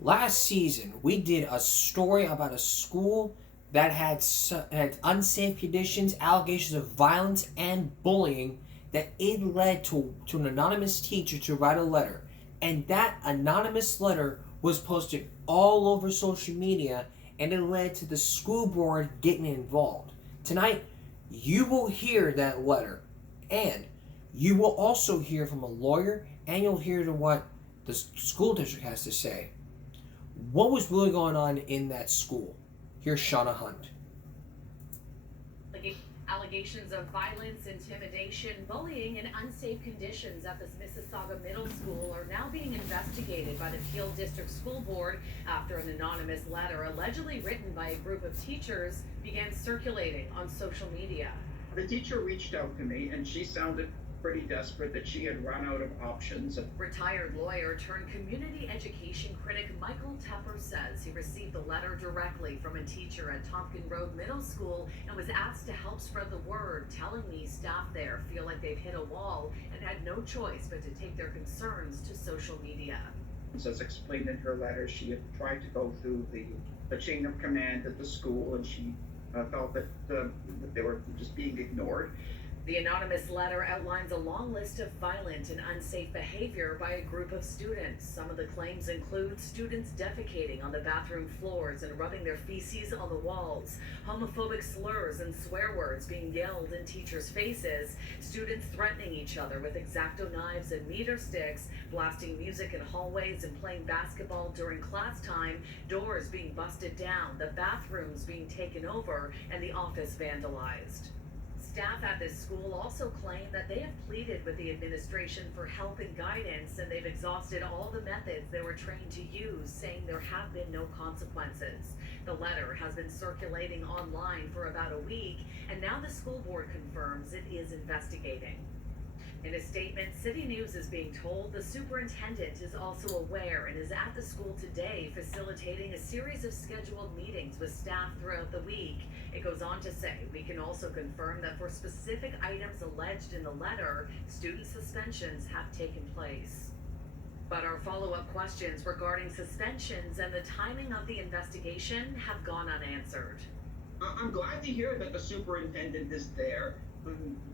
Last season, we did a story about a school that had unsafe conditions, allegations of violence, and bullying that it led to an anonymous teacher to write a letter. And that anonymous letter was posted all over social media, and it led to the school board getting involved. Tonight, you will hear that letter, and you will also hear from a lawyer, and you'll hear what the school district has to say. What was really going on in that school? Here's Shauna Hunt. Allegations of violence, intimidation, bullying, and unsafe conditions at this Mississauga Middle School are now being investigated by the Peel District School Board after an anonymous letter allegedly written by a group of teachers began circulating on social media. The teacher reached out to me and she sounded pretty desperate that she had run out of options. Retired lawyer turned community education critic Michael Tepper says he received the letter directly from a teacher at Tompkin Road Middle School and was asked to help spread the word, telling me staff there feel like they've hit a wall and had no choice but to take their concerns to social media. As explained in her letter, she had tried to go through the chain of command at the school and she felt that they were just being ignored. The anonymous letter outlines a long list of violent and unsafe behavior by a group of students. Some of the claims include students defecating on the bathroom floors and rubbing their feces on the walls, homophobic slurs and swear words being yelled in teachers' faces, students threatening each other with X-Acto knives and meter sticks, blasting music in hallways and playing basketball during class time, doors being busted down, the bathrooms being taken over, and the office vandalized. Staff at this school also claim that they have pleaded with the administration for help and guidance, and they've exhausted all the methods they were trained to use, saying there have been no consequences. The letter has been circulating online for about a week, and now the school board confirms it is investigating. In a statement, City News is being told the superintendent is also aware and is at the school today facilitating a series of scheduled meetings with staff throughout the week. It goes on to say, we can also confirm that for specific items alleged in the letter, student suspensions have taken place. But our follow-up questions regarding suspensions and the timing of the investigation have gone unanswered. I'm glad to hear that the superintendent is there,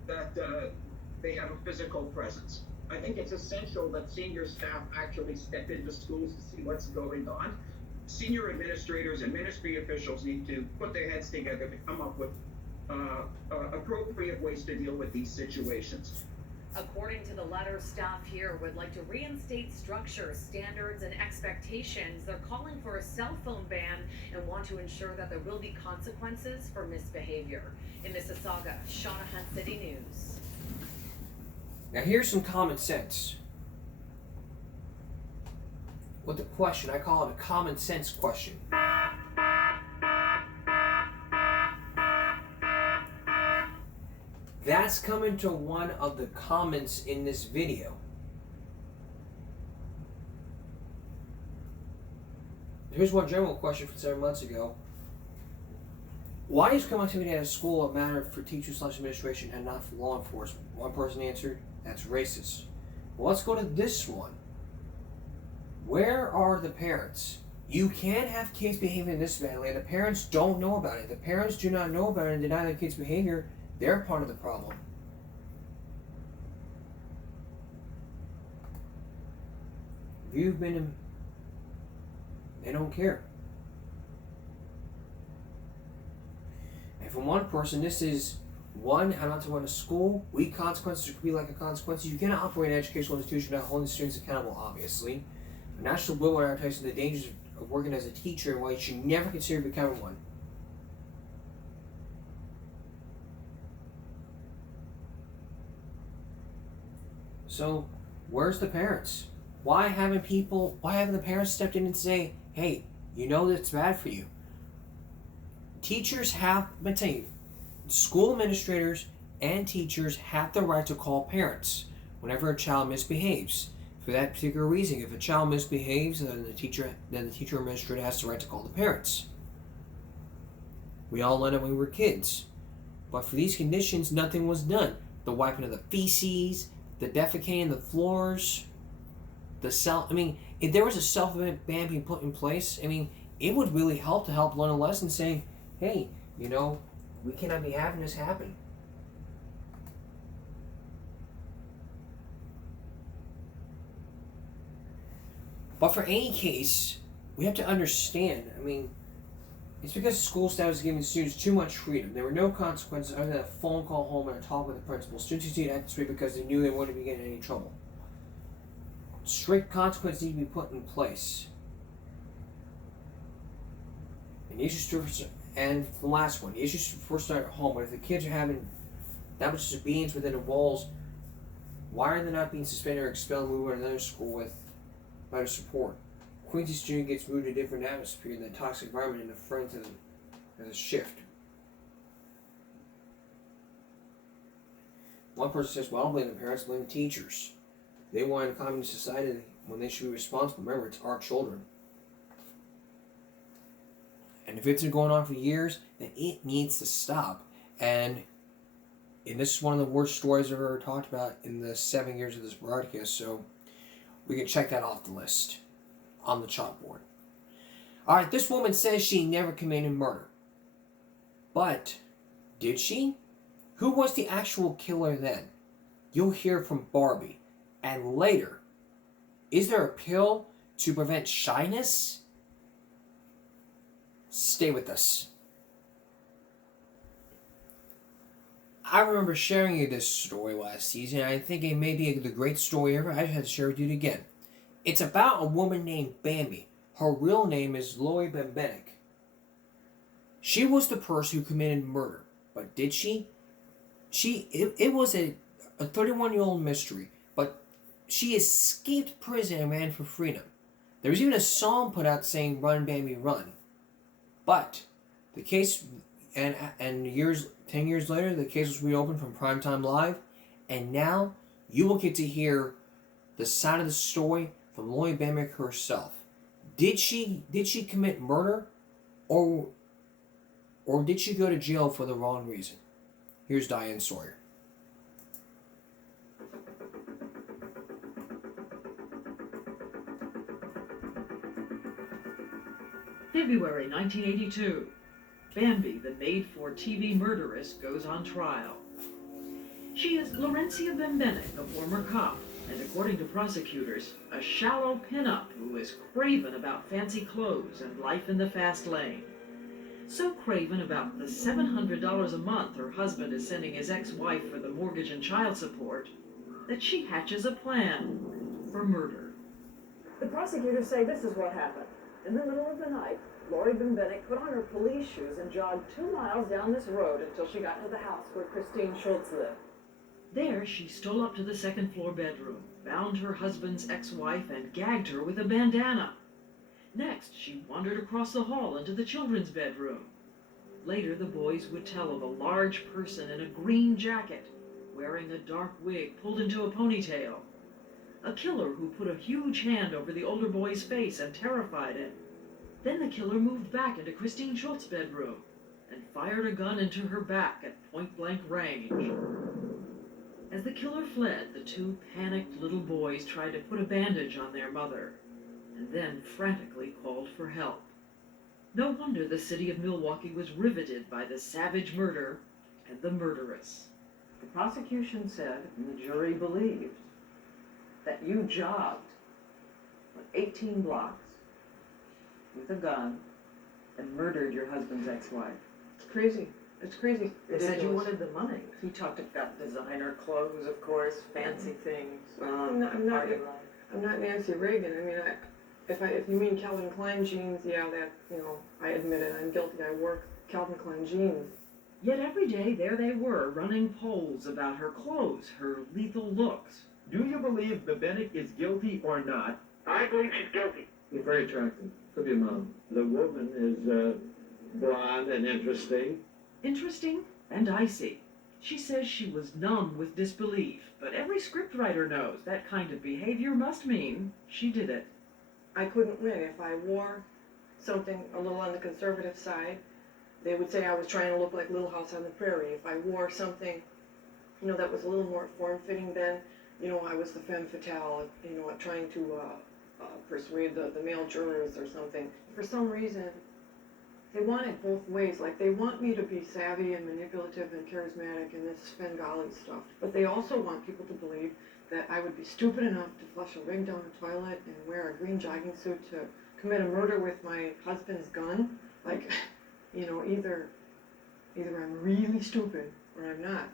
that they have a physical presence. I think it's essential that senior staff actually step into schools to see what's going on. Senior administrators and ministry officials need to put their heads together to come up with appropriate ways to deal with these situations. According to the letter, staff here would like to reinstate structure, standards, and expectations. They're calling for a cell phone ban and want to ensure that there will be consequences for misbehavior. In Mississauga, Shauna Hunt, City News. Now here's some common sense. With the question, I call it a common sense question. That's coming to one of the comments in this video. Here's one general question from 7 months ago. Why is crime activity at a school a matter for teachers/administration and not for law enforcement? One person answered, that's racist. Well, let's go to this one. Where are the parents? You can't have kids behaving this badly, and the parents don't know about it. The parents do not know about it and deny their kids' behavior. They're part of the problem. If you've been in, they don't care. And from one person, this is one, how not to run a school. Weak consequences could be like a consequence. You cannot operate an educational institution without holding students accountable, obviously. A national billboard advertising the dangers of working as a teacher and why you should never consider becoming one. So, where's the parents? Why haven't the parents stepped in and say, hey, you know that's bad for you? Teachers have, I'm telling you, school administrators and teachers have the right to call parents whenever a child misbehaves. For that particular reason, if a child misbehaves, then the teacher or administrator has the right to call the parents. We all learned it when we were kids. But for these conditions, nothing was done. The wiping of the feces, the defecating the floors, if there was a self-ban being put in place, I mean, it would really help to help learn a lesson saying, hey, you know, we cannot be having this happen. But for any case, we have to understand, I mean, it's because school staff was giving students too much freedom. There were no consequences other than a phone call home and a talk with the principal. Students continued to act this way because they knew they wouldn't be getting in any trouble. Strict consequences need to be put in place. And the last one, the issues first start at home. But if the kids are having that much beans within the walls, why are they not being suspended or expelled and moved to another school with better support? Quincy student gets moved to a different atmosphere in the toxic environment and the friends as a shift. One person says, well, I don't blame the parents, blame the teachers. They want a communist society when they should be responsible. Remember, it's our children. And if it's been going on for years, then it needs to stop. And this is one of the worst stories I've ever talked about in the 7 years of this broadcast, so we can check that off the list on the chalkboard. Alright, this woman says she never committed murder. But, did she? Who was the actual killer then? You'll hear from Barbie. And later, is there a pill to prevent shyness? Stay with us. I remember sharing you this story last season. I think it may be the great story ever. I had to share it with you again. It's about a woman named Bambi. Her real name is Lori Bembenek. She was the person who committed murder. But did she? It was a 31-year-old mystery. But she escaped prison and ran for freedom. There was even a song put out saying, "Run, Bambi, run." But the case, and 10 years later, the case was reopened from Primetime Live. And now you will get to hear the side of the story from Lori Bembenek herself. Did she commit murder, or did she go to jail for the wrong reason? Here's Diane Sawyer. February 1982. Bambi, the made-for-TV murderess, goes on trial. She is Laurencia Bembenek, a former cop, and according to prosecutors, a shallow pinup who is craven about fancy clothes and life in the fast lane. So craven about the $700 a month her husband is sending his ex-wife for the mortgage and child support that she hatches a plan for murder. The prosecutors say this is what happened. In the middle of the night, Lori Bembenek put on her police shoes and jogged 2 miles down this road until she got to the house where Christine Schultz lived. There, she stole up to the second-floor bedroom, bound her husband's ex-wife, and gagged her with a bandana. Next, she wandered across the hall into the children's bedroom. Later, the boys would tell of a large person in a green jacket, wearing a dark wig pulled into a ponytail. A killer who put a huge hand over the older boy's face and terrified him. Then the killer moved back into Christine Schultz's bedroom and fired a gun into her back at point-blank range. As the killer fled, the two panicked little boys tried to put a bandage on their mother and then frantically called for help. No wonder the city of Milwaukee was riveted by the savage murder and the murderess. The prosecution said, and the jury believed, that you jogged 18 blocks with a gun and murdered your husband's ex-wife. It's crazy. It's crazy. They said you wanted the money. He talked about designer clothes, of course, fancy things. Well, I'm not Nancy Reagan. I mean, if you mean Calvin Klein jeans, yeah, that, I admit it. I'm guilty. I wore Calvin Klein jeans. Yet every day there they were, running polls about her clothes, her lethal looks. Do you believe Bembenek is guilty or not? I believe she's guilty. You're very attractive. Could be a mom. The woman is blonde and interesting. Interesting and icy. She says she was numb with disbelief, but every scriptwriter knows that kind of behavior must mean she did it. I couldn't win. If I wore something a little on the conservative side, they would say I was trying to look like Little House on the Prairie. If I wore something, that was a little more form-fitting, then, I was the femme fatale, trying to persuade the male jurors or something. For some reason, they want it both ways. Like, they want me to be savvy and manipulative and charismatic and this Svengali stuff. But they also want people to believe that I would be stupid enough to flush a wig down a toilet and wear a green jogging suit to commit a murder with my husband's gun. Like, you know, either I'm really stupid or I'm not.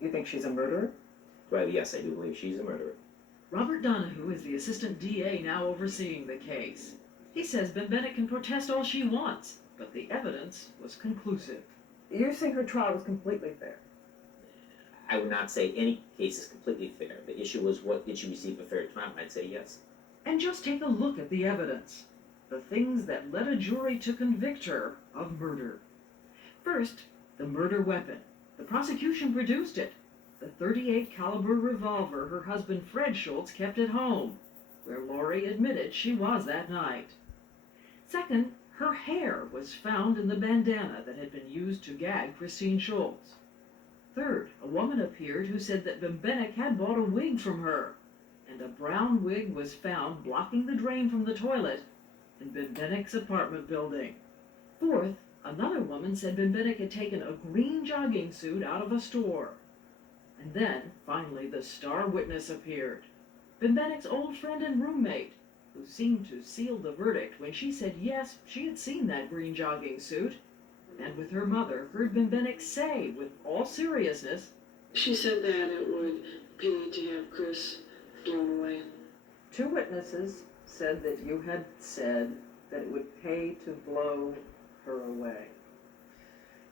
You think she's a murderer? Well, yes, I do believe she's a murderer. Robert Donahue is the assistant DA now overseeing the case. He says Bembenek can protest all she wants, but the evidence was conclusive. You think her trial was completely fair? I would not say any case is completely fair. The issue was, what did she receive a fair trial? I'd say yes. And just take a look at the evidence. The things that led a jury to convict her of murder. First, the murder weapon. The prosecution produced it. The .38 caliber revolver her husband Fred Schultz kept at home, where Lori admitted she was that night. Second, her hair was found in the bandana that had been used to gag Christine Schultz. Third, a woman appeared who said that Bembenek had bought a wig from her, and a brown wig was found blocking the drain from the toilet in Bembenek's apartment building. Fourth, another woman said Bembenek had taken a green jogging suit out of a store. And then, finally, the star witness appeared, Bembenek's old friend and roommate, who seemed to seal the verdict when she said yes, she had seen that green jogging suit, and with her mother heard Bembenek say, with all seriousness, she said that it would pay to have Chris blown away. 2 witnesses said that you had said that it would pay to blow her away.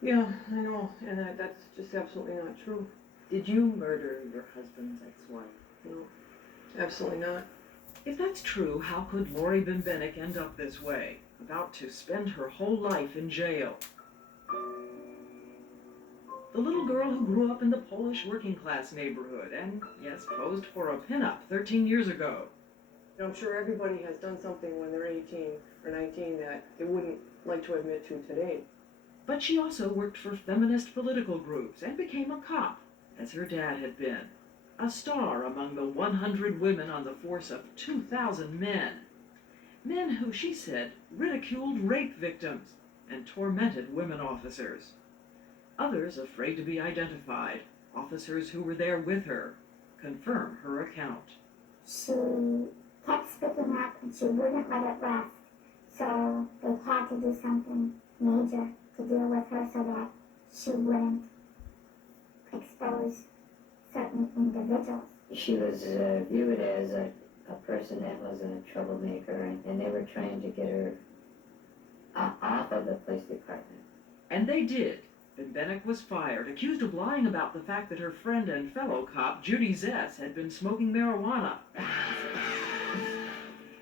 Yeah, I know, and that's just absolutely not true. Did you murder your husband's ex-wife? No, absolutely not. if that's true, how could Lori Bembenek end up this way, about to spend her whole life in jail? The little girl who grew up in the Polish working-class neighborhood and, yes, posed for a pinup 13 years ago. I'm sure everybody has done something when they're 18 or 19 that they wouldn't like to admit to today. But she also worked for feminist political groups and became a cop, as her dad had been. A star among the 100 women on the force of 2,000 men. Men who, she said, ridiculed rape victims and tormented women officers. Others, afraid to be identified, officers who were there with her, confirm her account. She kept speaking up and she wouldn't let it rest. So they had to do something major to deal with her so that she wouldn't expose certain individuals. She was viewed as a person that was a troublemaker, and they were trying to get her off of the police department. And they did. Bembenek was fired, accused of lying about the fact that her friend and fellow cop, Judy Zess, had been smoking marijuana.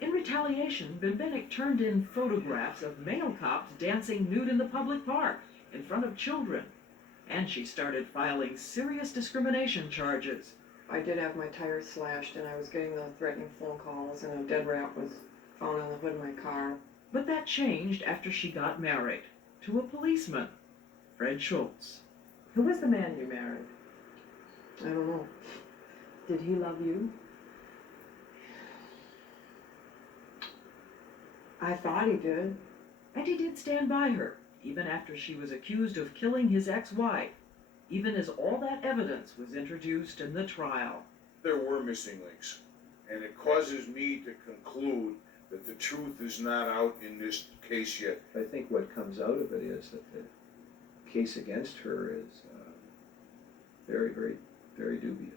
In retaliation, Bembenek turned in photographs of male cops dancing nude in the public park in front of children. And she started filing serious discrimination charges. I did have my tires slashed and I was getting the threatening phone calls and a dead rat was found on the hood of my car. But that changed after she got married to a policeman, Fred Schultz. Who was the man you married? I don't know. Did he love you? I thought he did. And he did stand by her, even after she was accused of killing his ex-wife, even as all that evidence was introduced in the trial. There were missing links, and it causes me to conclude that the truth is not out in this case yet. I think what comes out of it is that the case against her is very, very, very dubious.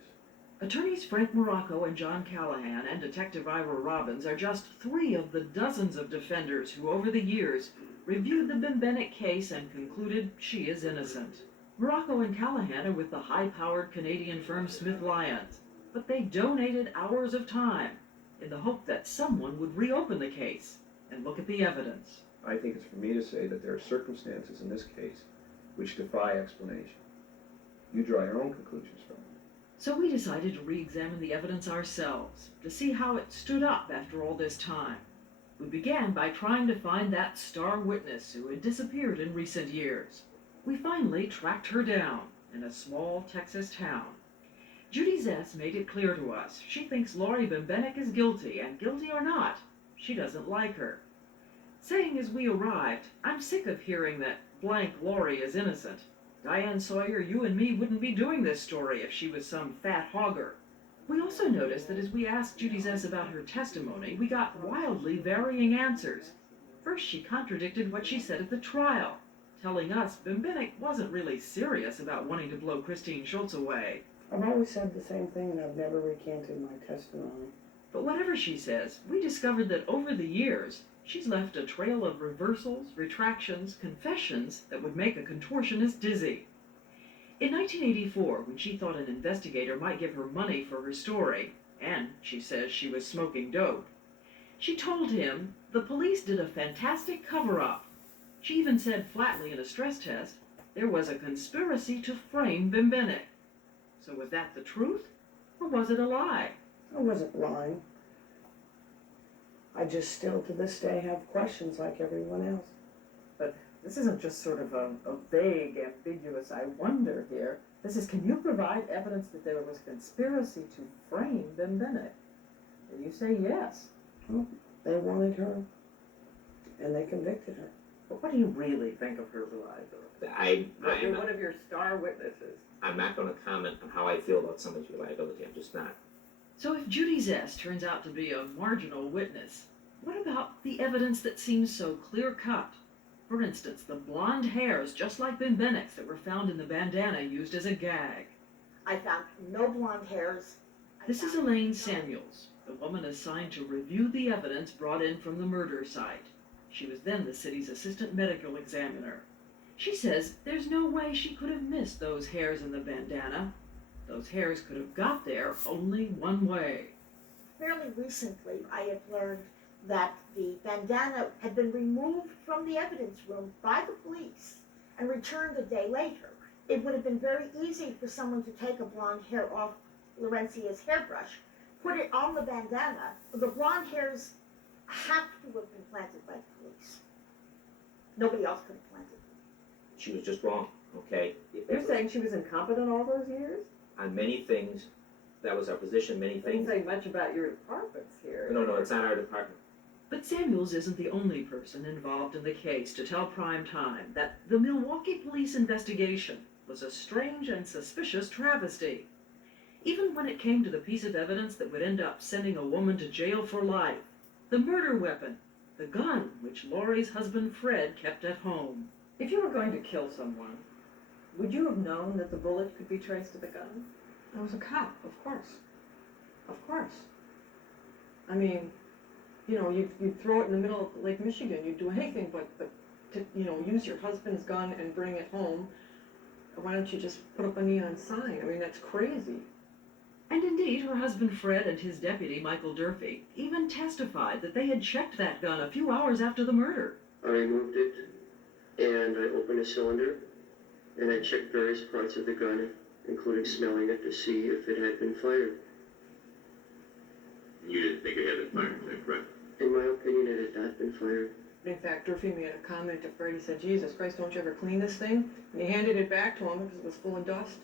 Attorneys Frank Morocco and John Callahan and Detective Ira Robbins are just 3 of the dozens of defenders who, over the years, reviewed the Bembenek case and concluded she is innocent. Morocco and Callahan are with the high-powered Canadian firm Smith Lyons, but they donated hours of time in the hope that someone would reopen the case and look at the evidence. I think it's for me to say that there are circumstances in this case which defy explanation. You draw your own conclusions from it. So we decided to re-examine the evidence ourselves, to see how it stood up after all this time. We began by trying to find that star witness who had disappeared in recent years. We finally tracked her down in a small Texas town. Judy Zess made it clear to us she thinks Lori Bembenek is guilty, and guilty or not, she doesn't like her. Saying as we arrived, I'm sick of hearing that blank Laurie is innocent. Diane Sawyer, you and me wouldn't be doing this story if she was some fat hogger. We also noticed that as we asked Judy Zess about her testimony, we got wildly varying answers. First, she contradicted what she said at the trial, telling us Bimbinek wasn't really serious about wanting to blow Christine Schultz away. I've always said the same thing, and I've never recanted my testimony. But whatever she says, we discovered that over the years, she's left a trail of reversals, retractions, confessions that would make a contortionist dizzy. In 1984, when she thought an investigator might give her money for her story, and she says she was smoking dope, she told him the police did a fantastic cover-up. She even said flatly in a stress test, there was a conspiracy to frame Bimbinek. So was that the truth, or was it a lie? I wasn't lying. I just still to this day have questions like everyone else. But this isn't just sort of a vague, ambiguous, I wonder here. This is, can you provide evidence that there was a conspiracy to frame Bimbinek? And you say yes. Well, they wanted her, and they convicted her. But what do you really think of her reliability? You're one of your star witnesses. I'm not going to comment on how I feel about somebody's reliability. I'm just not. So if Judy Zess turns out to be a marginal witness, what about the evidence that seems so clear-cut? For instance, the blonde hairs, just like Bimbinek's, that were found in the bandana used as a gag. I found no blonde hairs. This is Elaine Samuels, the woman assigned to review the evidence brought in from the murder site. She was then the city's assistant medical examiner. She says there's no way she could have missed those hairs in the bandana. Those hairs could have got there only one way. Fairly recently, I have learned that the bandana had been removed from the evidence room by the police and returned a day later. It would have been very easy for someone to take a blonde hair off Laurencia's hairbrush, put it on the bandana. The blonde hairs have to have been planted by the police. Nobody else could have planted them. She was just wrong, okay? You're saying she was incompetent all those years? On many things, that was our position, many Doesn't things. say much about your departments here. No, it's not our department. But Samuels isn't the only person involved in the case to tell prime time that the Milwaukee police investigation was a strange and suspicious travesty. Even when it came to the piece of evidence that would end up sending a woman to jail for life, the murder weapon, the gun which Laurie's husband Fred kept at home. If you were going to kill someone, would you have known that the bullet could be traced to the gun? I was a cop, of course. Of course. I mean, you know, you'd throw it in the middle of Lake Michigan. You'd do anything but to, you know, use your husband's gun and bring it home. Why don't you just put up a neon sign? I mean, that's crazy. And indeed, her husband Fred and his deputy, Michael Durfee, even testified that they had checked that gun a few hours after the murder. I removed it, and I opened the cylinder, and I checked various parts of the gun, including smelling it to see if it had been fired. You didn't think it had been fired, correct? In my opinion, it had not been fired. In fact, Durfee made a comment to Fred. He said, Jesus Christ, don't you ever clean this thing? And he handed it back to him because it was full of dust.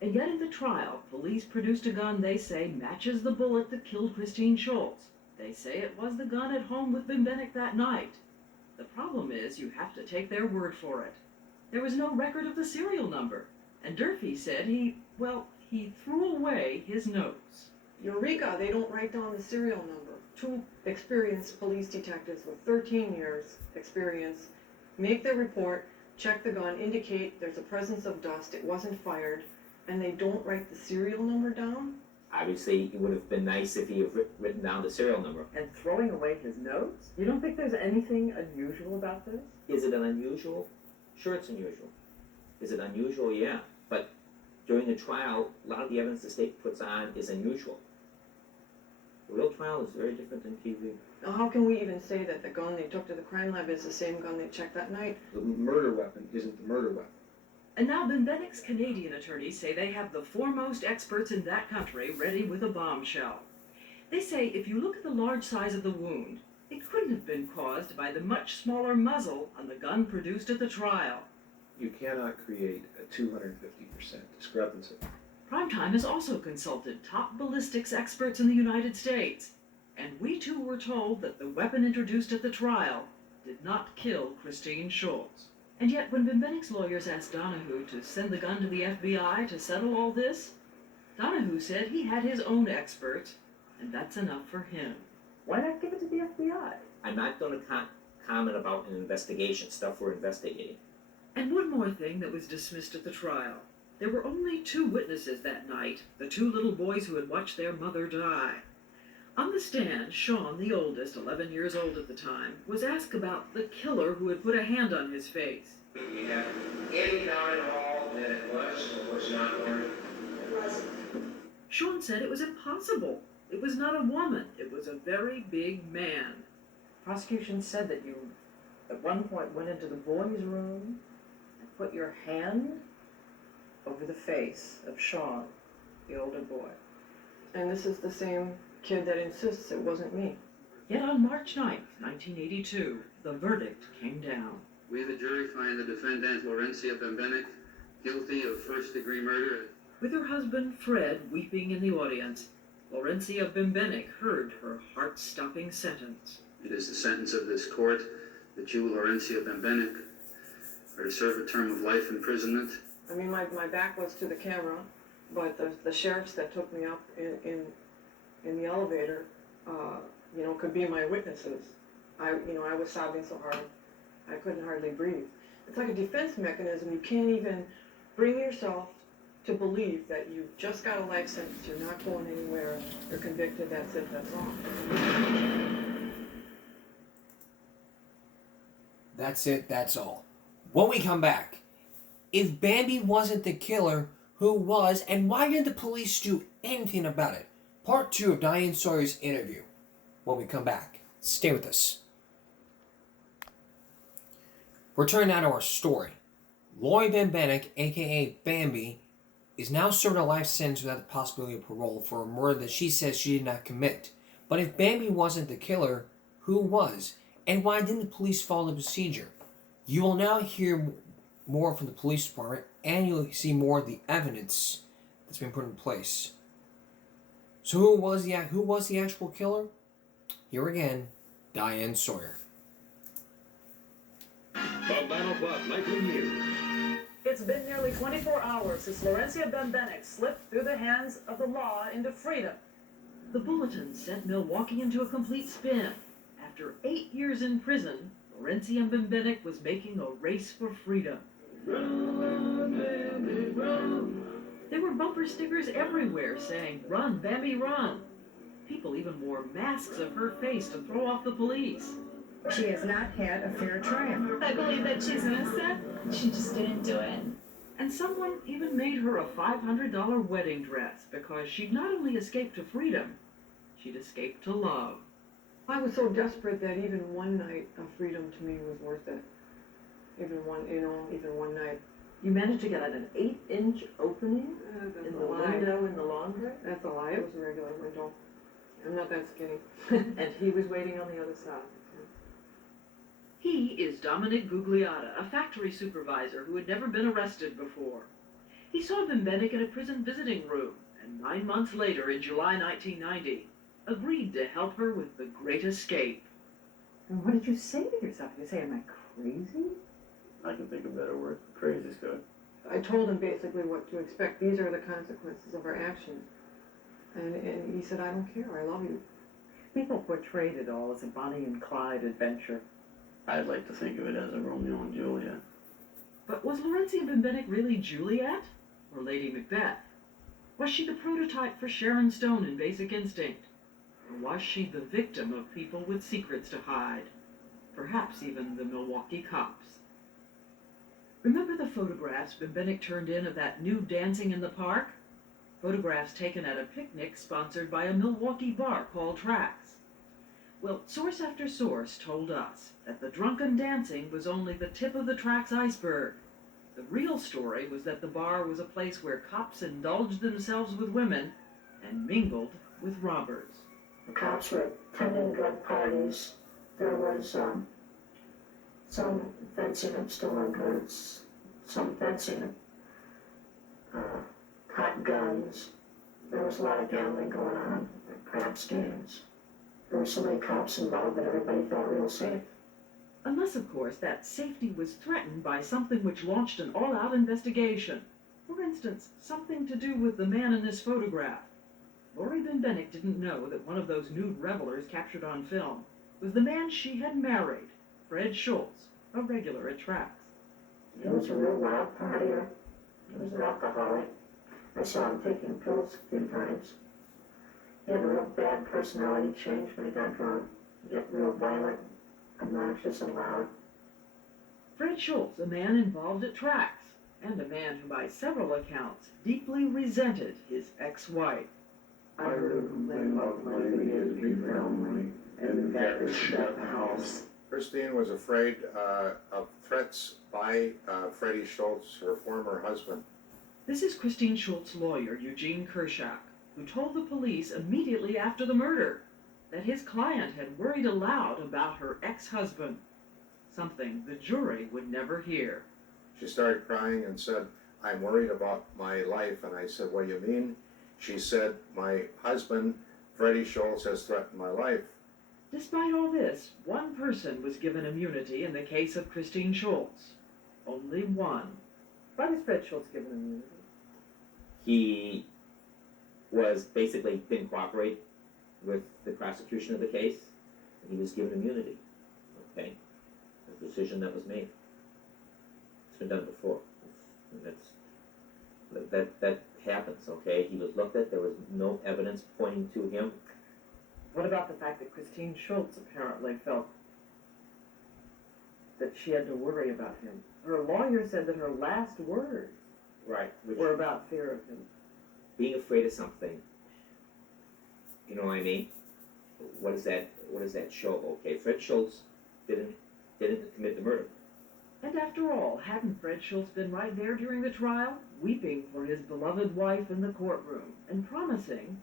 And yet in the trial, police produced a gun they say matches the bullet that killed Christine Schultz. They say it was the gun at home with Bimbinek that night. The problem is you have to take their word for it. There was no record of the serial number, and Durfee said he threw away his notes. Eureka, they don't write down the serial number. 2 experienced police detectives with 13 years experience make their report, check the gun, indicate there's a presence of dust, it wasn't fired, and they don't write the serial number down? Obviously, it would have been nice if he had written down the serial number. And throwing away his notes? You don't think there's anything unusual about this? Is it an unusual? Sure, it's unusual. Is it unusual? Yeah. But during the trial, a lot of the evidence the state puts on is unusual. The real trial is very different than TV. Now, how can we even say that the gun they took to the crime lab is the same gun they checked that night? The murder weapon isn't the murder weapon. And now Bimbenek's Canadian attorneys say they have the foremost experts in that country ready with a bombshell. They say if you look at the large size of the wound, it couldn't have been caused by the much smaller muzzle on the gun produced at the trial. You cannot create a 250% discrepancy. Primetime has also consulted top ballistics experts in the United States. And we too were told that the weapon introduced at the trial did not kill Christine Schultz. And yet, when Bimbenik's lawyers asked Donahue to send the gun to the FBI to settle all this, Donahue said he had his own experts, and that's enough for him. Why not give it to the FBI? I'm not going to comment about an investigation, stuff we're investigating. And one more thing that was dismissed at the trial. There were only 2 witnesses that night, the 2 little boys who had watched their mother die. On the stand, Sean, the oldest, 11 years old at the time, was asked about the killer who had put a hand on his face. Do you have any doubt at all that it was or was not Lauren? It wasn't. Sean said it was impossible. It was not a woman. It was a very big man. Prosecution said that you, at one point, went into the boys' room and put your hand over the face of Sean, the older boy. And this is the same kid that insists it wasn't me. Yet on March 9th, 1982, the verdict came down. We, the jury, find the defendant, Laurencia Bembenek, guilty of first-degree murder. With her husband, Fred, weeping in the audience, Laurencia Bembenek heard her heart-stopping sentence. It is the sentence of this court that you, Laurencia Bembenek, are to serve a term of life imprisonment. I mean, my back was to the camera, but the sheriffs that took me up in the elevator, could be my witnesses. I was sobbing so hard, I couldn't hardly breathe. It's like a defense mechanism. You can't even bring yourself to believe that you've just got a life sentence, you're not going anywhere, you're convicted, that's it, that's all. That's it, that's all. When we come back, if Bambi wasn't the killer, who was, and why didn't the police do anything about it? Part 2 of Diane Sawyer's interview. When we come back, stay with us. Returning now to our story. Lori Bembenek, aka Bambi, is now serving a life sentence without the possibility of parole for a murder that she says she did not commit. But if Bambi wasn't the killer, who was? And why didn't the police follow the procedure? You will now hear more from the police department, and you'll see more of the evidence that's been put in place. So who was the actual killer? Here again, Diane Sawyer. The 9 o'clock nightly news. It's been nearly 24 hours since Laurencia Bembenek slipped through the hands of the law into freedom. The bulletin sent Milwaukee into a complete spin. After 8 years in prison, Laurencia Bembenek was making a race for freedom. Run, Bambi, run. There were bumper stickers everywhere saying, "Run, Bambi, run." People even wore masks of her face to throw off the police. She has not had a fair trial. I believe that she's innocent. She just didn't do it. And someone even made her a $500 wedding dress because she'd not only escaped to freedom, she'd escaped to love. I was so desperate that even one night of freedom to me was worth it. Even one night. You managed to get an 8-inch opening in the window in the laundry? That's a lie. It was a regular window. I'm not that skinny. And he was waiting on the other side. He is Dominic Gugliotta, a factory supervisor who had never been arrested before. He saw Bembenek in a prison visiting room, and 9 months later, in July 1990, agreed to help her with the great escape. And what did you say to yourself? Did you say, am I crazy? I can think of better word. Crazy is good. I told him basically what to expect. These are the consequences of our actions. And he said, I don't care. I love you. People portrayed it all as a Bonnie and Clyde adventure. I'd like to think of it as a Romeo and Juliet. But was Laurencia Bembenek really Juliet or Lady Macbeth? Was she the prototype for Sharon Stone in Basic Instinct? Or was she the victim of people with secrets to hide? Perhaps even the Milwaukee cops. Remember the photographs Bembenek turned in of that nude dancing in the park? Photographs taken at a picnic sponsored by a Milwaukee bar called Tracks. Well, source after source told us that the drunken dancing was only the tip of the Tracks iceberg. The real story was that the bar was a place where cops indulged themselves with women and mingled with robbers. The cops were attending drug parties. There was some fencing of stolen goods, some fencing of hot guns. There was a lot of gambling going on, craps games. There were so many cops involved that everybody felt real safe. Unless, of course, that safety was threatened by something which launched an all-out investigation. For instance, something to do with the man in this photograph. Lori Benbenick didn't know that one of those nude revelers captured on film was the man she had married, Fred Schultz, a regular at Tracks. He was a real wild partier. He was an alcoholic. I saw him taking pills a few times. He had a real bad personality change when he got drunk. He'd get real violent, obnoxious, and loud. Fred Schultz, a man involved at Tracks, and a man who by several accounts deeply resented his ex-wife. I heard him complain about the money that he had to pay for alimony, and the fact that she got the house. Christine was afraid of threats by Freddie Schultz, her former husband. This is Christine Schultz's lawyer, Eugene Kershak, who told the police immediately after the murder that his client had worried aloud about her ex-husband, something the jury would never hear. She started crying and said, "I'm worried about my life." And I said, "What do you mean?" She said, "My husband, Freddie Schultz, has threatened my life." Despite all this, one person was given immunity in the case of Christine Schultz. Only one. Why was Fred Schultz given immunity? He was basically didn't cooperate with the prosecution of the case, and he was given immunity. Okay, a decision that was made. It's been done before. That happens. Okay, he was looked at. There was no evidence pointing to him. What about the fact that Christine Schultz apparently felt that she had to worry about him? Her lawyer said that her last words were about fear of him. Being afraid of something. You know what I mean? What does that show? Okay, Fred Schultz didn't commit the murder. And after all, hadn't Fred Schultz been right there during the trial, weeping for his beloved wife in the courtroom, and promising,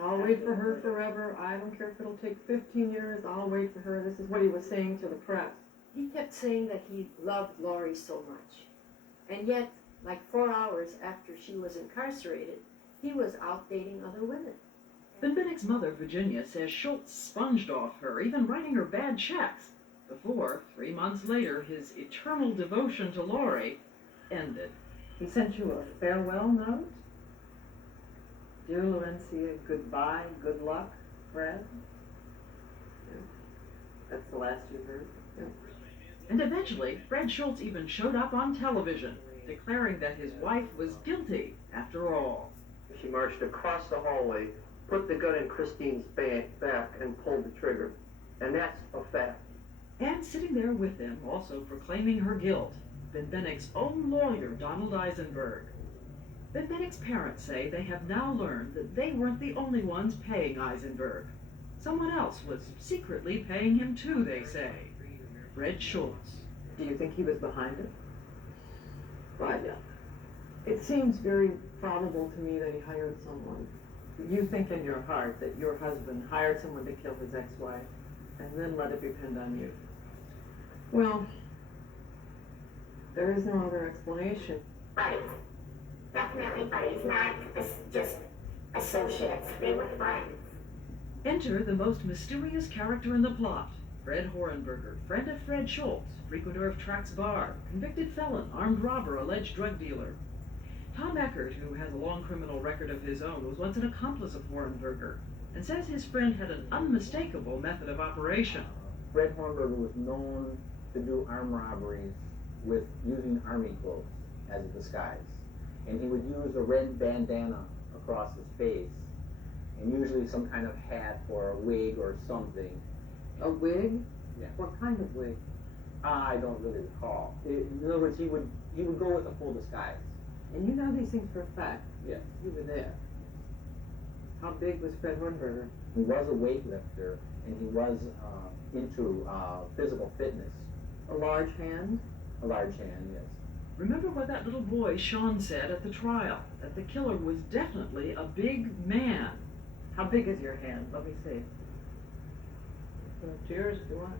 "I'll wait for her forever. I don't care if it'll take 15 years. I'll wait for her." This is what he was saying to the press. He kept saying that he loved Lori so much. And yet, like 4 hours after she was incarcerated, he was out dating other women. Benbenick's mother, Virginia, says Schultz sponged off her, even writing her bad checks, before, 3 months later, his eternal devotion to Lori ended. He sent you a farewell note? "Dear Laurencia, goodbye, good luck, Fred." Yeah. That's the last you heard? Yeah. And eventually, Fred Schultz even showed up on television, declaring that his wife was guilty after all. She marched across the hallway, put the gun in Christine's back, and pulled the trigger. And that's a fact. And sitting there with them, also proclaiming her guilt, Benbenick's own lawyer, Donald Eisenberg. Benbenick's parents say they have now learned that they weren't the only ones paying Eisenberg. Someone else was secretly paying him too, they say. Fred Schultz. Do you think he was behind it? But it seems very probable to me that he hired someone. You think in your heart that your husband hired someone to kill his ex-wife and then let it depend on you? Well, there is no other explanation. Buddies. Definitely buddies, not just associates. They were friends. Enter the most mysterious character in the plot, Fred Horenberger, friend of Fred Schultz, frequenter of Track's bar, convicted felon, armed robber, alleged drug dealer. Tom Eckert, who has a long criminal record of his own, was once an accomplice of Horenberger, and says his friend had an unmistakable method of operation. Fred Horenberger was known to do armed robberies with using army clothes as a disguise. And he would use a red bandana across his face, and usually some kind of hat or a wig or something. A wig? Yeah. What kind of wig? I don't really recall. In other words, he would go with a full disguise. And you know these things for a fact? Yes. You were there. How big was Fred Horenberger? He was a weightlifter, and he was into physical fitness. A large hand? A large hand, yes. Remember what that little boy, Sean, said at the trial, that the killer was definitely a big man. How big is your hand? Let me see. Yours, if you want.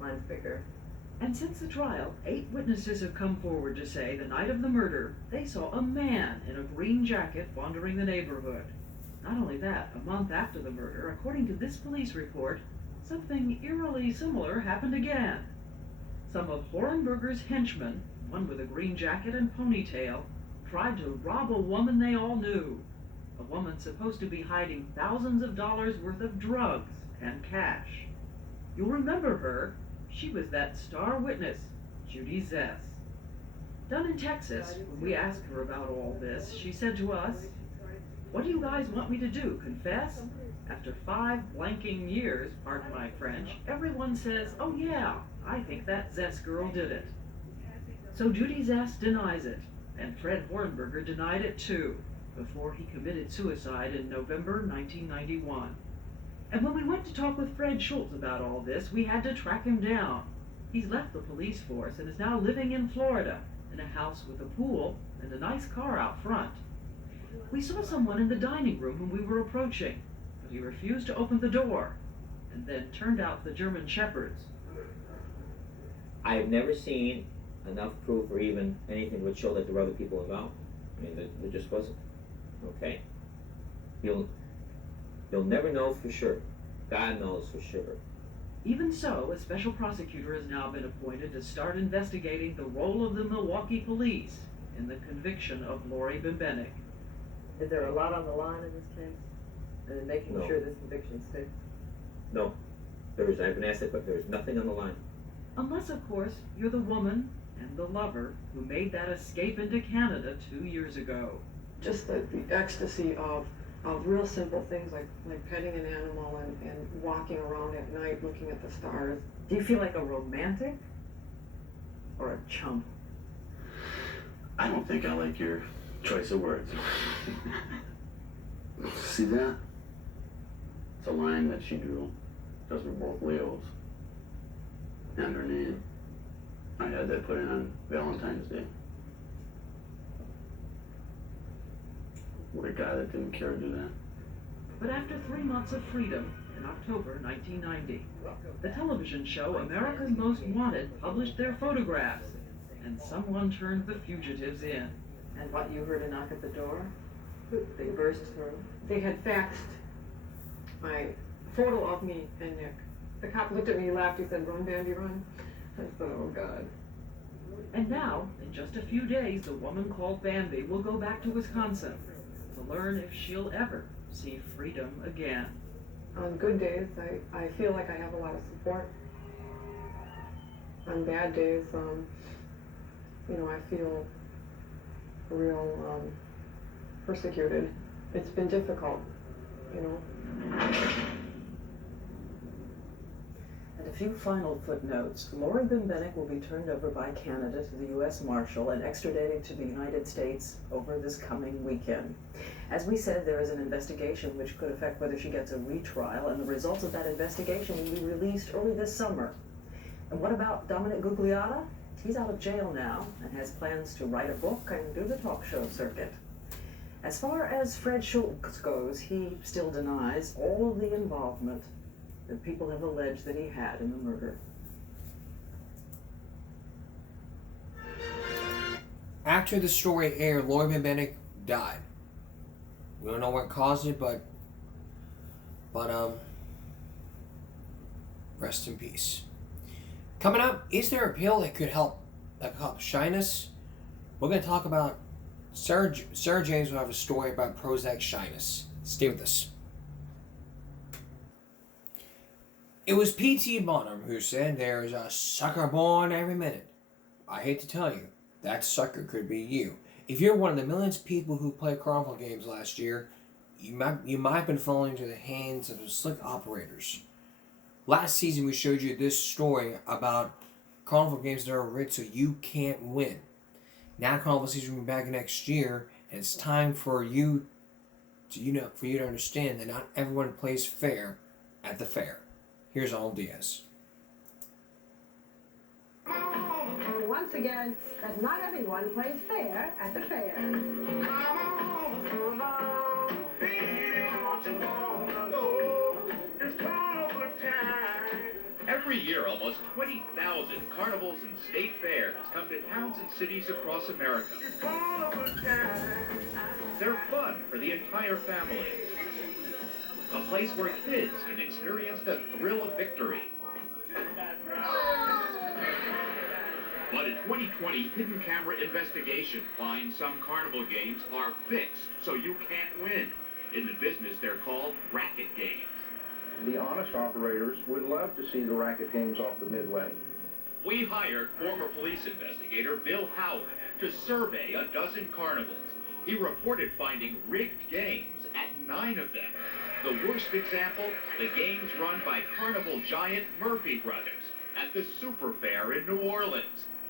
Mine's bigger. And since the trial, 8 witnesses have come forward to say the night of the murder, they saw a man in a green jacket wandering the neighborhood. Not only that, a month after the murder, according to this police report, something eerily similar happened again. Some of Hornberger's henchmen, one with a green jacket and ponytail, tried to rob a woman they all knew. A woman supposed to be hiding thousands of dollars worth of drugs and cash. You'll remember her. She was that star witness, Judy Zess. Down in Texas, when we asked her about all this, she said to us, "What do you guys want me to do, confess?" After 5 blanking years, pardon my French, everyone says, "Oh yeah, I think that Zess girl did it." So Judy Zess denies it, and Fred Hornberger denied it too, before he committed suicide in November 1991. And when we went to talk with Fred Schultz about all this, we had to track him down. He's left the police force and is now living in Florida, in a house with a pool and a nice car out front. We saw someone in the dining room when we were approaching, but he refused to open the door, and then turned out the German Shepherds. I have never seen enough proof or even anything would show that there were other people involved. I mean, there just wasn't. Okay? You'll never know for sure. God knows for sure. Even so, a special prosecutor has now been appointed to start investigating the role of the Milwaukee police in the conviction of Lori Bembenek. Is there a lot on the line in this case? And making No. sure this conviction sticks? No. I've been asked that, but there's nothing on the line. Unless, of course, you're the woman and the lover who made that escape into Canada 2 years ago. Just the ecstasy of real simple things like petting an animal and walking around at night looking at the stars. Do you feel like a romantic or a chump? I don't think I like your choice of words. See that? It's a line that she drew, because we're both Leos. And her name. I had that put in on Valentine's Day. What a guy that didn't care to do that. But after 3 months of freedom, in October 1990, the television show America's Most Wanted published their photographs, and someone turned the fugitives in. And what, you heard a knock at the door? They burst through? They had faxed my photo of me and Nick. The cop looked at me, he laughed, he said, "Run, Bandy, run." I said, "Oh God." And now, in just a few days, the woman called Bambi will go back to Wisconsin to learn if she'll ever see freedom again. On good days, I feel like I have a lot of support. On bad days, I feel real persecuted. It's been difficult, And a few final footnotes. Lori Bembenek will be turned over by Canada to the U.S. Marshal and extradited to the United States over this coming weekend. As we said, there is an investigation which could affect whether she gets a retrial, and the results of that investigation will be released early this summer. And what about Dominic Gugliotta? He's out of jail now and has plans to write a book and do the talk show circuit. As far as Fred Schultz goes, he still denies all of the involvement that people have alleged that he had in the murder. After the story aired, Lori Bembenek died. We don't know what caused it, but rest in peace. Coming up, is there a pill that could help shyness? We're going to talk about Sarah James will have a story about Prozac shyness. Stay with us. It was P.T. Barnum who said there's a sucker born every minute. I hate to tell you, that sucker could be you. If you're one of the millions of people who played Carnival games last year, you might have been falling into the hands of the slick operators. Last season we showed you this story about Carnival games that are rigged so you can't win. Now Carnival season will be back next year, and it's time for you to understand that not everyone plays fair at the fair. Here's Al Diaz. And once again, that not everyone plays fair at the fair. Every year, almost 20,000 carnivals and state fairs come to towns and cities across America. They're fun for the entire family. a place where kids can experience the thrill of victory. But a 2020 hidden camera investigation finds some carnival games are fixed, so you can't win. In the business, they're called racket games. The honest operators would love to see the racket games off the midway. We hired former police investigator Bill Howard to survey a dozen carnivals. He reported finding rigged games at 9 of them. The worst example, the games run by carnival giant Murphy Brothers at the Super Fair in New Orleans,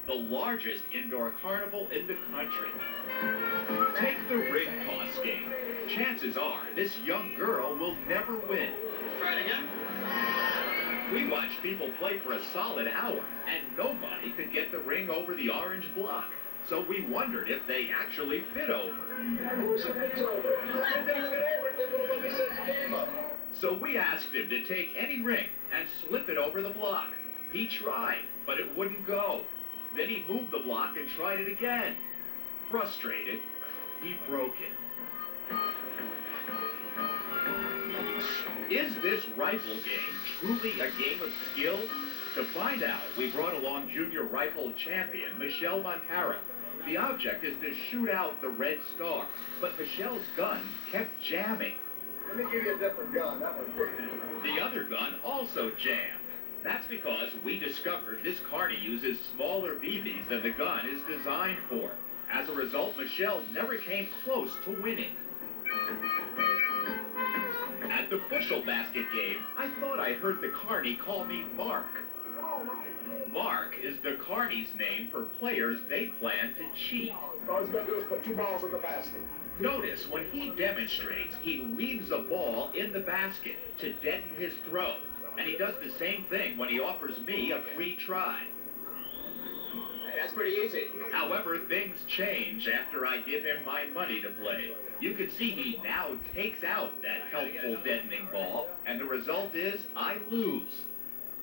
the largest indoor carnival in the country. Take the rig toss game. Chances are this young girl will never win. Try it again. We watched people play for a solid hour, and nobody could get the ring over the orange block. So we wondered if they actually fit over. So we asked him to take any ring and slip it over the block. He tried, but it wouldn't go. Then he moved the block and tried it again. Frustrated, he broke it. Is this rifle game truly a game of skill? To find out, we brought along junior rifle champion Michelle Montara. The object is to shoot out the red star, but Michelle's gun kept jamming. Let me give you a different gun. That one's working. The other gun also jammed. That's because we discovered this carny uses smaller BBs than the gun is designed for. As a result, Michelle never came close to winning. At the bushel basket game, I thought I heard the carny call me Mark. Mark is the carny's name for players they plan to cheat. All he's going to do is put 2 balls in the basket. Notice when he demonstrates, he leaves the ball in the basket to deaden his throw. And he does the same thing when he offers me a free try. That's pretty easy. However, things change after I give him my money to play. You can see he now takes out that helpful deadening ball, and the result is I lose.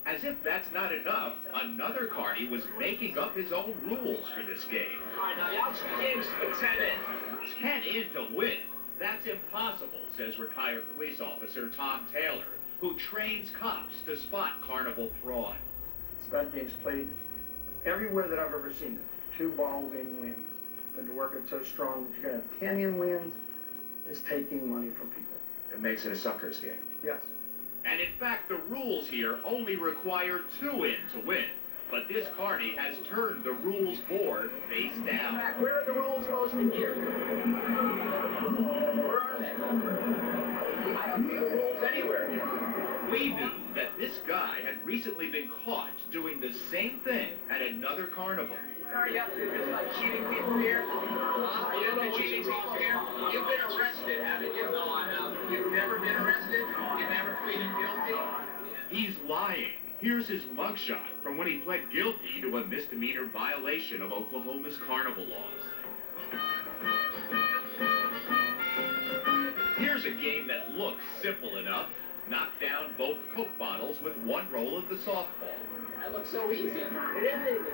As if that's not enough, another carny was making up his own rules for this game. All right, now the outside game's for 10 in. 10 in to win? That's impossible, says retired police officer Tom Taylor, who trains cops to spot carnival fraud. Stud games played everywhere that I've ever seen it. 2 balls in wins. And to work it so strong that you got 10 in wins is taking money from people. It makes it a sucker's game. Yes. And in fact, the rules here only require 2 in to win. But this carny has turned the rules board face down. Where are the rules posted here? Where are they? I don't see the rules anywhere. We knew that this guy had recently been caught doing the same thing at another carnival. Are you up to just like cheating people here? Are you into cheating people here? You've been arrested, haven't you? No, I haven't. You've never been arrested? You never pleaded guilty? He's lying. Here's his mugshot from when he pled guilty to a misdemeanor violation of Oklahoma's carnival laws. Here's a game that looks simple enough. Knock down both Coke bottles with 1 roll of the softball. That looks so easy. It is easy.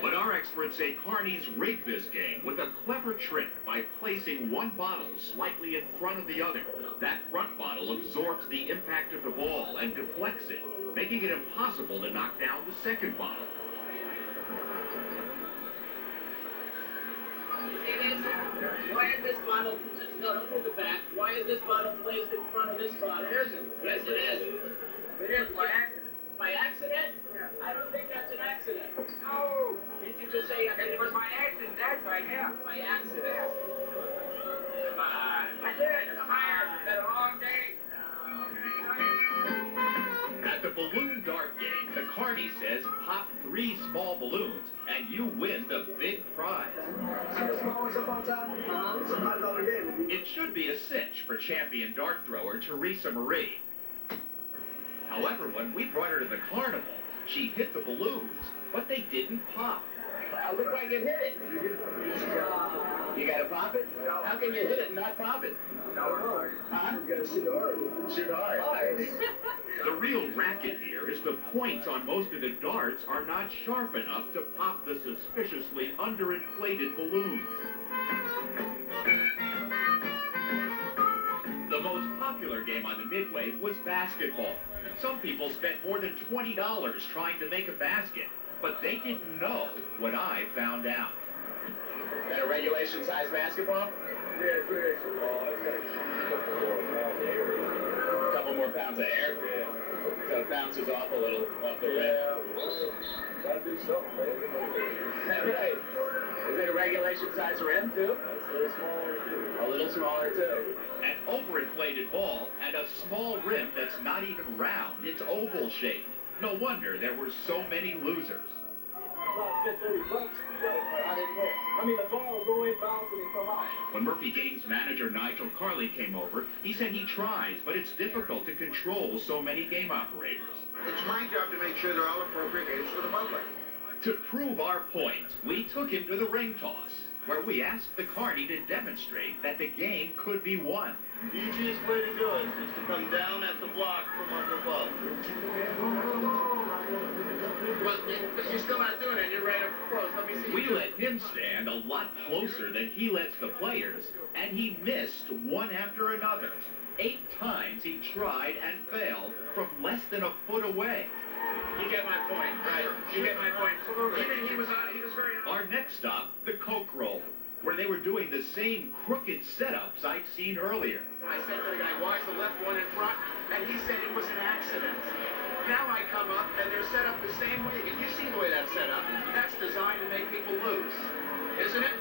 But our experts say carnies rig this game with a clever trick by placing 1 bottle slightly in front of the other. That front bottle absorbs the impact of the ball and deflects it, making it impossible to knock down the second bottle. See this? Why is this bottle... No, don't move it back. Why is this bottle placed in front of this bottle? Yes, it is. It is by accident. By accident? Yeah. I don't think that's an accident. No. Did you just say it was by accident? That's right, yeah. By accident. Come on. I did. I'm tired. It's been a long day. At the balloon dart game, the carny says pop 3 small balloons and you win the big prize. It should be a cinch for champion dart thrower Teresa Marie. However, when we brought her to the carnival, she hit the balloons, but they didn't pop. Look like it hit it. You gotta pop it? How can you hit it and not pop it? Huh? You gotta shoot hard. Shoot hard. The real racket here is the points on most of the darts are not sharp enough to pop the suspiciously underinflated balloons. The most popular game on the Midway played was basketball. Some people spent more than $20 trying to make a basket, but they didn't know what I found out. That a regulation size basketball? Yeah, 3 extra ball. A couple more pounds of air? Yeah. So it bounces off a little off the rim. Yeah. Gotta do something, baby. Right. Is it a regulation size rim too? That's a little smaller too. A little smaller too. An overinflated ball and a small rim that's not even round. It's oval shaped. No wonder there were so many losers. I spent $30. I mean, the ball will go in bounds when it come out. When Murphy Games manager Nigel Carley came over, he said he tries, but it's difficult to control so many game operators. It's my job to make sure they're all appropriate games for the public. To prove our point, we took him to the ring toss, where we asked the carny to demonstrate that the game could be won. The easiest way to do it is to come down at the block from up above. But you're still not doing it. You're right up close. Let me see. We let him stand a lot closer than he lets the players, and he missed one after another. 8 times he tried and failed from less than a foot away. You get my point, right? You get my point. Even he was very. Our next stop, the Coke Roll, where they were doing the same crooked setups I'd seen earlier. I said to the guy, watch the left one in front, and he said it was an accident. Now I come up, and they're set up the same way. You see the way that's set up? That's designed to make people lose, isn't it?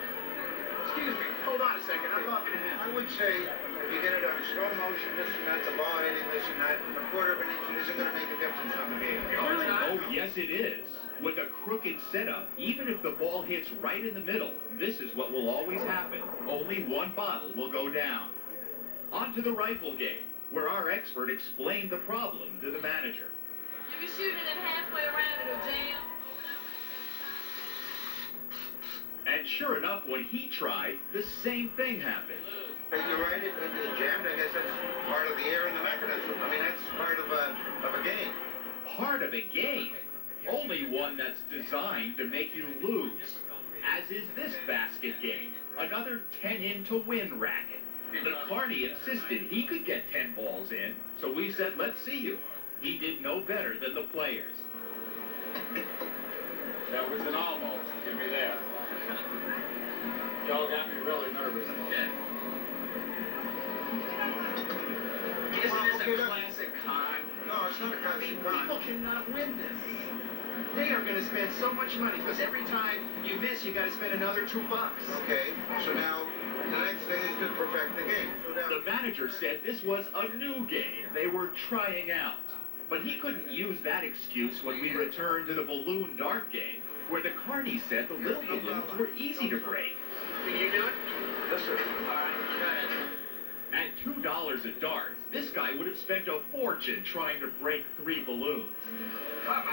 Excuse me, hold on a second, I'm talking to him. I would say you get it on slow motion, this and that, the ball hitting this and that, and a quarter of an inch isn't going to make a difference on the game. Oh, yes it is. With a crooked setup, even if the ball hits right in the middle, this is what will always happen. Only one bottle will go down. On to the rifle game, where our expert explained the problem to the manager. You be shooting it halfway around, it'll jam. And sure enough, when he tried, the same thing happened. If you ride it into the jammed, I guess that's part of the air in the mechanism. I mean, that's part of a game. Part of a game? Only one that's designed to make you lose. As is this basket game, another 10-in to win racket. The carny insisted he could get 10 balls in, so we said, let's see you. He did no better than the players. That was an almost. Give me that. Y'all got me really nervous. Yeah. Isn't this a classic con? No, it's not a classic con. People cannot win this. They are going to spend so much money because every time you miss, you got to spend another $2. Okay, so now the next thing is to perfect the game. So now, The manager said this was a new game they were trying out. But he couldn't use that excuse when we returned to the balloon dart game, where the carny said the little balloons were easy to break. Can you do it? yes, sir. All right, go ahead. At $2 a dart, this guy would have spent a fortune trying to break 3 balloons. Come on.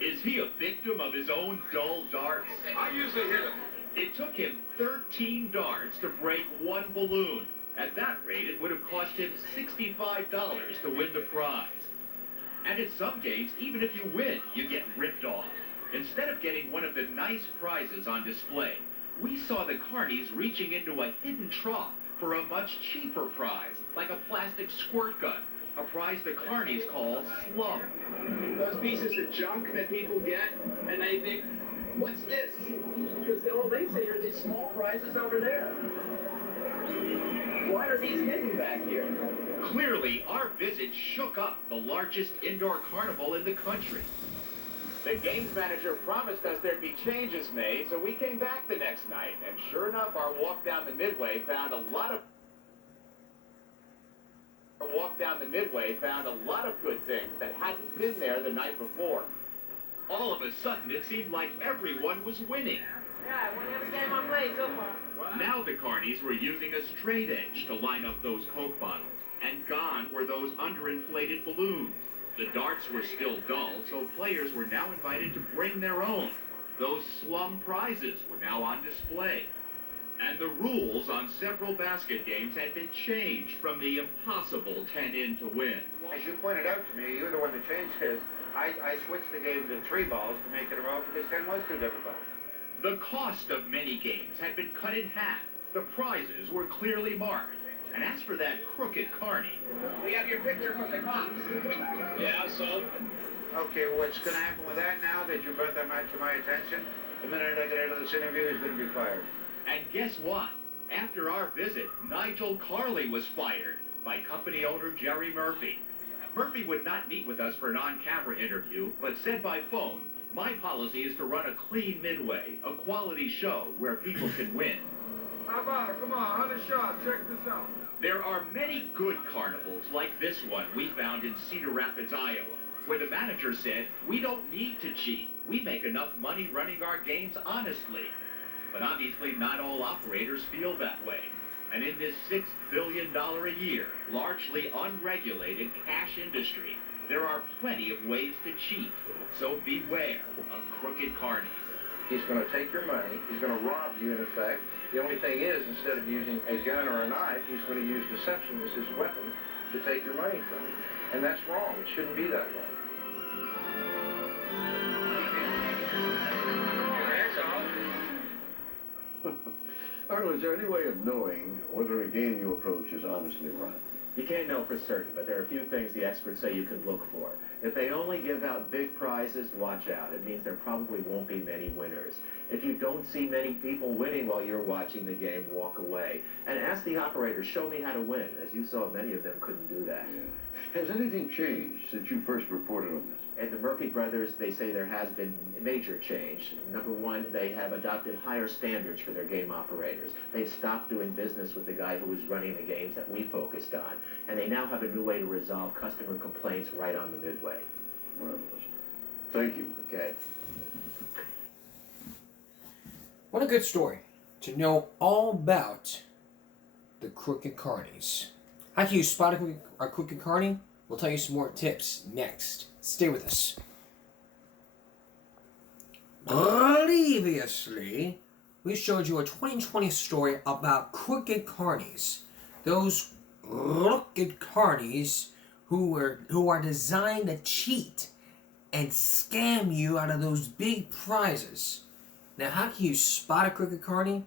Is he a victim of his own dull darts? I usually hit him. It took him 13 darts to break 1 balloon. At that rate, it would have cost him $65 to win the prize. And in some games, even if you win, you get ripped off. Instead of getting one of the nice prizes on display, we saw the carnies reaching into a hidden trough for a much cheaper prize, like a plastic squirt gun, a prize the carnies call slum. Those pieces of junk that people get, and they think, what's this? Because all they say are these small prizes over there. Why are these hidden back here? Clearly, our visit shook up the largest indoor carnival in the country. The games manager promised us there'd be changes made, so we came back the next night, and sure enough, our walk down the midway found a lot of good things that hadn't been there the night before. All of a sudden, it seemed like everyone was winning. Yeah, I won every game I played so far. Now the carnies were using a straight edge to line up those Coke bottles, and gone were those underinflated balloons. The darts were still dull, so players were now invited to bring their own. Those slum prizes were now on display. And the rules on several basket games had been changed from the impossible 10-in to win. as you pointed out to me, you're the one that changed his. I switched the game to 3 balls to make it a roll because 10 was too difficult. The cost of many games had been cut in half. The prizes were clearly marked. And as for that crooked carny, We have your picture from the cops. yeah, so? Okay, what's going to happen with that now that you brought that much to my attention? The minute I get out of this interview, he's going to be fired. And guess what? After our visit, Nigel Carley was fired by company owner Jerry Murphy. Murphy would not meet with us for an on-camera interview, but said by phone, my policy is to run a clean midway, a quality show where people can win. How about it? Come on, have a shot. Check this out. There are many good carnivals like this one we found in Cedar Rapids, Iowa, where the manager said, we don't need to cheat. We make enough money running our games honestly. But obviously not all operators feel that way. And in this $6 billion a year, largely unregulated cash industry, there are plenty of ways to cheat. So beware of crooked carnies. He's going to take your money. He's going to rob you, in effect. The only thing is, instead of using a gun or a knife, he's going to use deception as his weapon to take your money from you. And that's wrong. It shouldn't be that way. Arnold, is there any way of knowing whether a game you approach is honestly run? You can't know for certain, but there are a few things the experts say you can look for. If they only give out big prizes, watch out. It means there probably won't be many winners. If you don't see many people winning while you're watching the game, walk away. And ask the operator, show me how to win. As you saw, many of them couldn't do that. Yeah. Has anything changed since you first reported on this? And the Murphy brothers, they say there has been major change. Number one, they have adopted higher standards for their game operators. They've stopped doing business with the guy who was running the games that we focused on. And they now have a new way to resolve customer complaints right on the midway. Marvelous. Thank you. Okay. What a good story to know all about the crooked carnies. How can you spot a crooked carny? We'll tell you some more tips next. Stay with us. Previously, we showed you a 2020 story about crooked carnies. Those crooked carnies who are designed to cheat and scam you out of those big prizes. Now, how can you spot a crooked carny?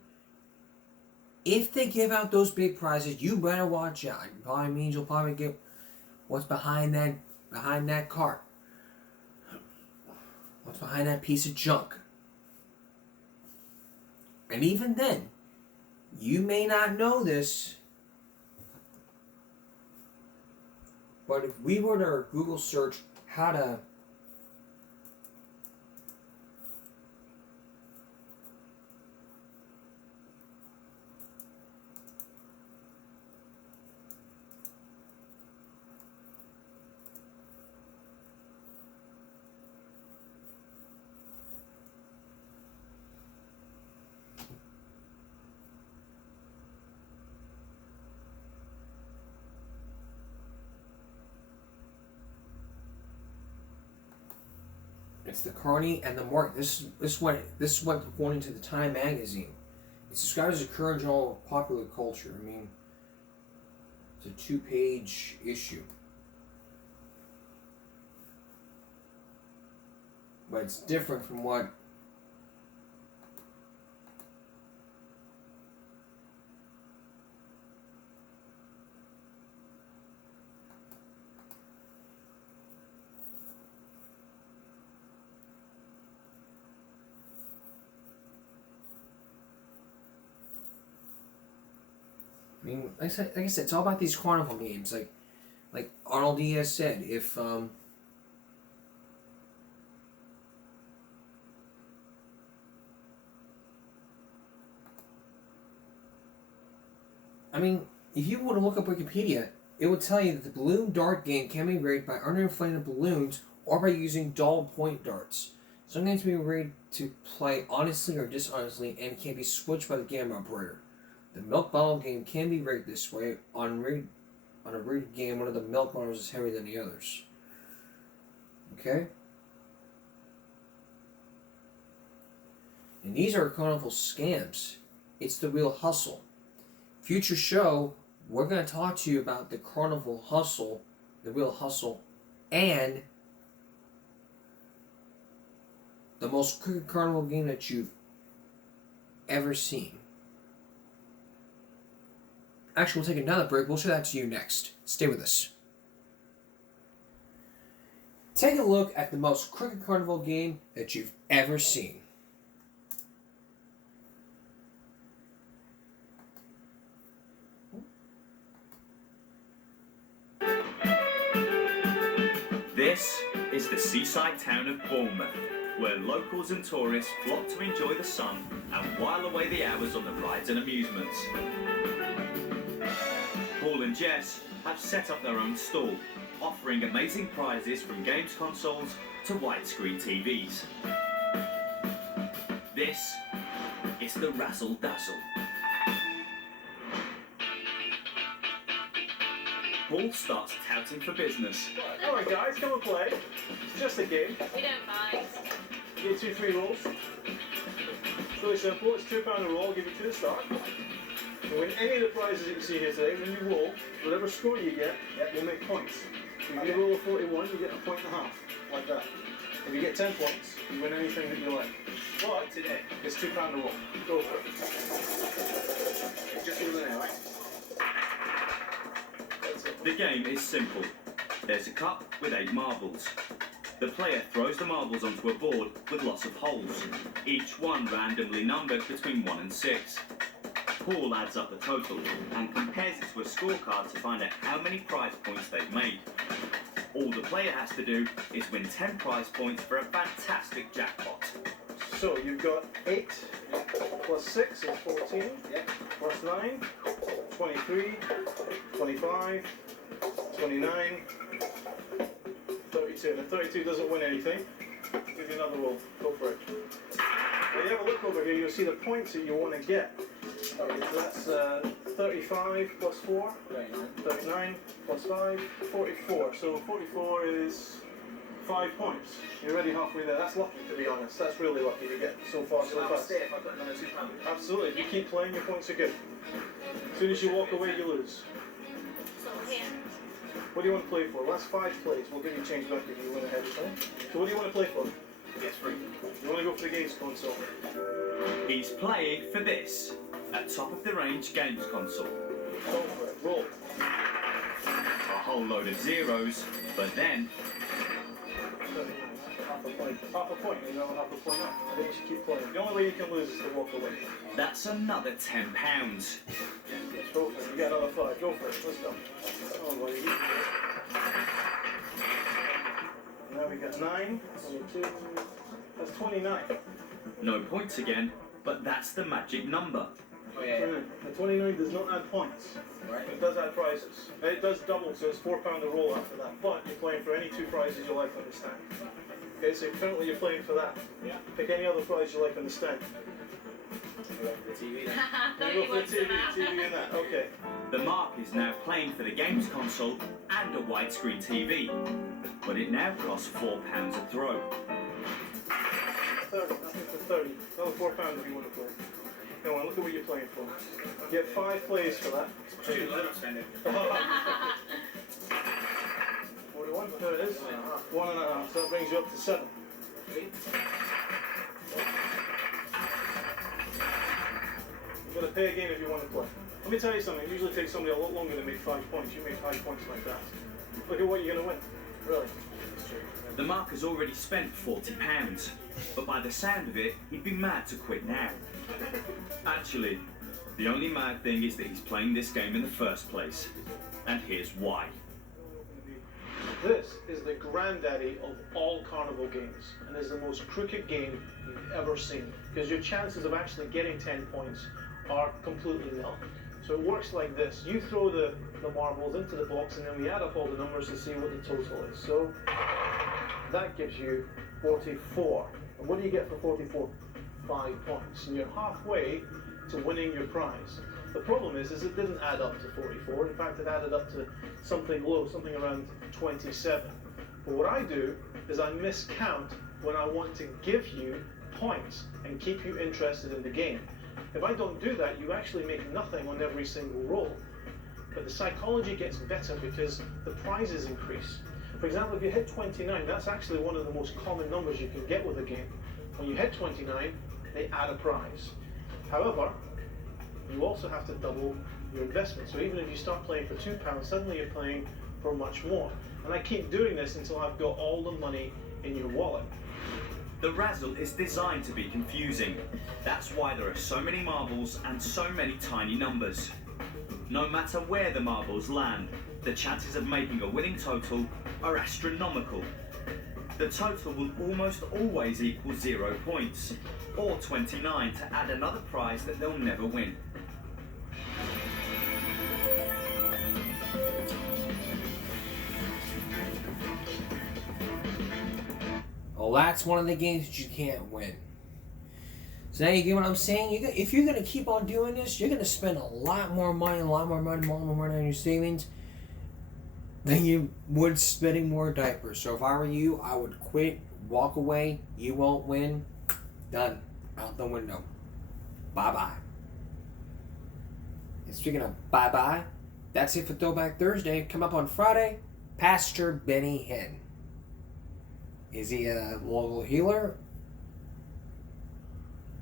If they give out those big prizes, you better watch out. It probably means you'll probably get what's behind that cart. What's behind that piece of junk. And even then, you may not know this, but if we were to Google search how to It's the carny and the mark. This is what according to the Time magazine. It's described as a current journal of popular culture. I mean, it's a 2-page issue. But it's different from what I mean, like I said, it's all about these carnival games. Like Arnold Diaz said, if I mean, if you were to look up Wikipedia, it would tell you that the balloon dart game can be rigged by underinflating balloons or by using dull point darts. Some games can be rigged to play honestly or dishonestly and can be switched by the game operator. The milk bottle game can be rigged this way. On a rigged game, one of the milk bottles is heavier than the others. Okay? And these are carnival scams. It's the real hustle. Future show, we're going to talk to you about the carnival hustle, the real hustle, and the most crooked carnival game that you've ever seen. Actually, we'll take another break. We'll show that to you next. Stay with us. Take a look at the most crooked carnival game that you've ever seen. This is the seaside town of Bournemouth, where locals and tourists flock to enjoy the sun and while away the hours on the rides and amusements. Paul and Jess have set up their own stall, offering amazing prizes from games consoles to widescreen TVs. This is the Razzle Dazzle. Paul starts touting for business. Come on guys, come and play. It's just a game. We don't mind. You get 2 free rolls. It's really simple. It's £2 a roll. I'll give you 2 to start. You win any of the prizes that you see here today. When you roll, whatever score you get, will make points. If you roll a 41, you get a point and a half, like that. If you get 10 points, you win anything that you like. But today, it's £2 a roll. Go for it. Just do that, right? The game is simple. There's a cup with 8 marbles. The player throws the marbles onto a board with lots of holes, each one randomly numbered between 1 and 6. Paul adds up the total and compares it to a scorecard to find out how many prize points they've made. All the player has to do is win 10 prize points for a fantastic jackpot. So you've got 8 plus 6 is 14, plus 9, 23, 25, 29, 32. Now 32 doesn't win anything. I'll give you another roll. Go for it. Now you have a look over here, you'll see the points that you want to get. So that's 35 plus 4, 39 plus 5, 44. So 44 is 5 points. You're already halfway there. That's lucky, to be honest. That's really lucky to get so far so fast. Stay if I've got another £2. Absolutely. If you keep playing, your points are good. As soon as you walk away, you lose. What do you want to play for? Well, that's 5 plays. We'll give you change back if you win ahead of time. So what do you want to play for? Yes, free. You want to go for the games console? He's playing for this, a top-of-the-range games console. Go for it. Roll. A whole load of zeros, but then... Half a point. Half a point. You know, half a point up. I think you should keep playing. The only way you can lose is to walk away. That's another £10. Let's go for it. You got another 5. Go for it. Let's go. Oh, buddy. Now we got 9, 22, that's 29. No points again, but that's the magic number. Oh, yeah. The 29 does not add points. Right. It does add prizes. And it does double, so it's £4 a roll after that. But you're playing for any 2 prizes you like on the stand. Okay, so currently you're playing for that. Yeah. Pick any other prize you like on the stand. Go for the TV then. Go for the TV and that. Okay. The Mark is now playing for the games console and a widescreen TV, but it now costs £4 a throw. 30, nothing for 30. Another £4 if you want to play. Come on, look at what you're playing for. You get 5 plays for that. 41, there it is. 1.5, so that brings you up to 7. You've got to pay a game if you want to play. Let me tell you something, it usually takes somebody a lot longer to make 5 points. You make 5 points like that. Look at what you're going to win. Really. The Mark has already spent £40, but by the sound of it, he'd be mad to quit now. Actually, the only mad thing is that he's playing this game in the first place. And here's why. This is the granddaddy of all carnival games, and is the most crooked game you've ever seen, because your chances of actually getting 10 points are completely nil. So it works like this. You throw the marbles into the box, and then we add up all the numbers to see what the total is. So that gives you 44. And what do you get for 44? 5 points. And you're halfway to winning your prize. The problem is it didn't add up to 44. In fact, it added up to something low, something around 27. But what I do is I miscount when I want to give you points and keep you interested in the game. If I don't do that, you actually make nothing on every single roll. But the psychology gets better because the prizes increase. For example, if you hit 29, that's actually one of the most common numbers you can get with a game. When you hit 29, they add a prize. However, you also have to double your investment. So even if you start playing for £2, suddenly you're playing for much more. And I keep doing this until I've got all the money in your wallet. The razzle is designed to be confusing. That's why there are so many marbles and so many tiny numbers. No matter where the marbles land, the chances of making a winning total are astronomical. The total will almost always equal 0 points, or 29 to add another prize that they'll never win. Well, that's one of the games that you can't win. So now you get what I'm saying? If you're going to keep on doing this, you're going to spend a lot more money on your savings than you would spending more diapers. So if I were you, I would quit, walk away. You won't win. Done. Out the window. Bye-bye. And speaking of bye-bye, that's it for Throwback Thursday. Come up on Friday, Pastor Benny Hinn. Is he a local healer?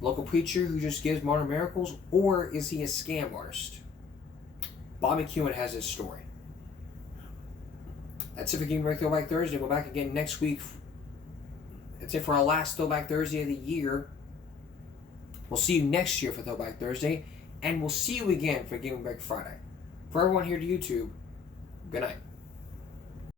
Local preacher who just gives modern miracles? Or is he a scam artist? Bobby Kewen has his story. That's it for Game Break Throwback Thursday. We'll be back again next week. That's it for our last Throwback Thursday of the year. We'll see you next year for Throwback Thursday. And we'll see you again for Game Break Friday. For everyone here to YouTube, good night.